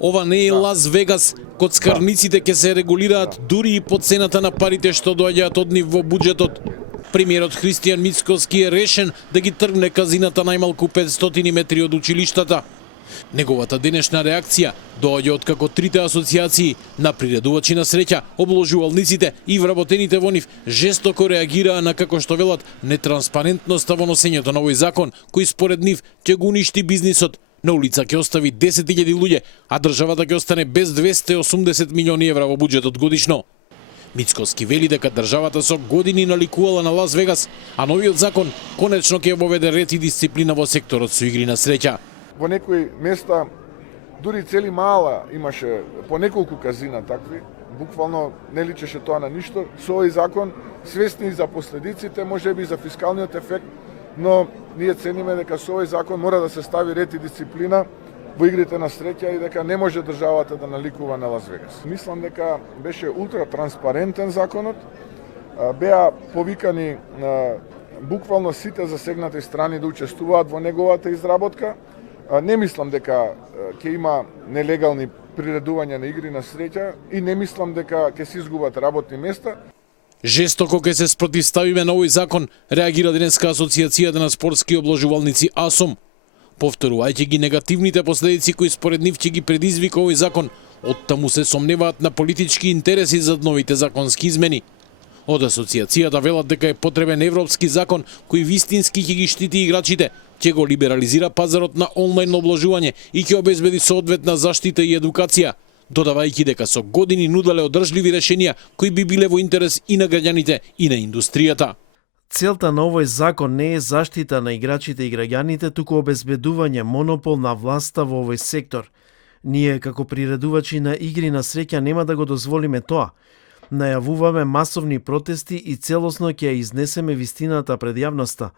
Ова не е Лас Вегас, коцкарниците ќе се регулираат дури и по цената на парите што доаѓаат од нив во буџетот. Премиерот Христијан Мицкоски е решен да ги тргне казината најмалку 500 метри од училиштата. Неговата денешна реакција доаѓа од како трите асоциации на приредувачи на среќа, обложувалниците и вработените во нив жестоко реагираа на, како што велат, нетранспарентноста во носењето на овој закон, кој според нив ќе го уништи бизнисот. На улица ќе остави 10.000 луѓе, а државата ќе остане без 280 милиони евра во буџетот годишно. Мицкоски вели дека државата со години наликувала на Лас Вегас, а новиот закон конечно ќе воведе ред и дисциплина во секторот со игри на среќа. Во некои места, дури цели мала имаше по неколку казина такви, буквално не личеше тоа на ништо. Со овој закон, свесни за последиците, можеби за фискалниот ефект, но ние цениме дека со овој закон мора да се стави ред и дисциплина во игрите на среќа и дека не може државата да наликува на Лас Вегас. Мислам дека беше ултра транспарентен законот, беа повикани буквално сите засегнати страни да учествуваат во неговата изработка. Не мислам дека ќе има нелегални приредувања на игри на среќа и не мислам дека ќе се изгубат работни места. Жестоко ќе се спротивставиме на овој закон, реагира денеска Асоциацијата на спортски обложувалници АСОМ. Повторувајќи ги негативните последици кои според нив ќе ги предизвика овој закон, оттаму се сомневаат на политички интереси за новите законски измени. Од асоциацијата велат дека е потребен европски закон кој вистински ќе ги штити играчите, ќе го либерализира пазарот на онлайн обложување и ќе обезбеди соодветна заштита и едукација, додавајќи дека со години нуделе одржливи решенија кои би биле во интерес и на граѓаните и на индустријата. Целта на овој закон не е заштита на играчите и граѓаните, туку обезбедување монопол на власта во овој сектор. Ние како приредувачи на игри на среќа нема да го дозволиме тоа. Најавуваме масовни протести и целосно ќе ја изнесеме вистината пред јавноста.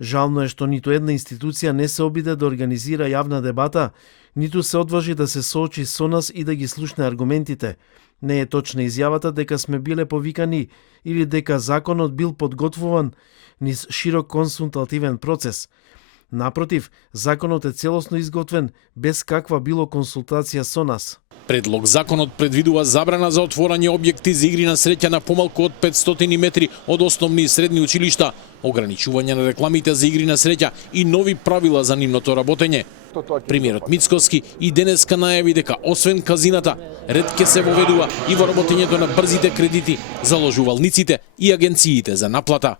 Жално е што ниту една институција не се обиде да организира јавна дебата, ниту се одважи да се соочи со нас и да ги слушне аргументите. Не е точна изјавата дека сме биле повикани или дека законот бил подготвуван низ широк консултативен процес. Напротив, законот е целосно изготвен без каква било консултација со нас. Предлог законот предвидува забрана за отворање објекти за игри на среќа на помалку од 500 метри од основни и средни училишта, ограничување на рекламите за игри на среќа и нови правила за нивното работење. Премиерот Мицкоски и денеска најави дека освен казината, ред ќе се воведува и во работењето на брзите кредити, заложувалниците и агенциите за наплата.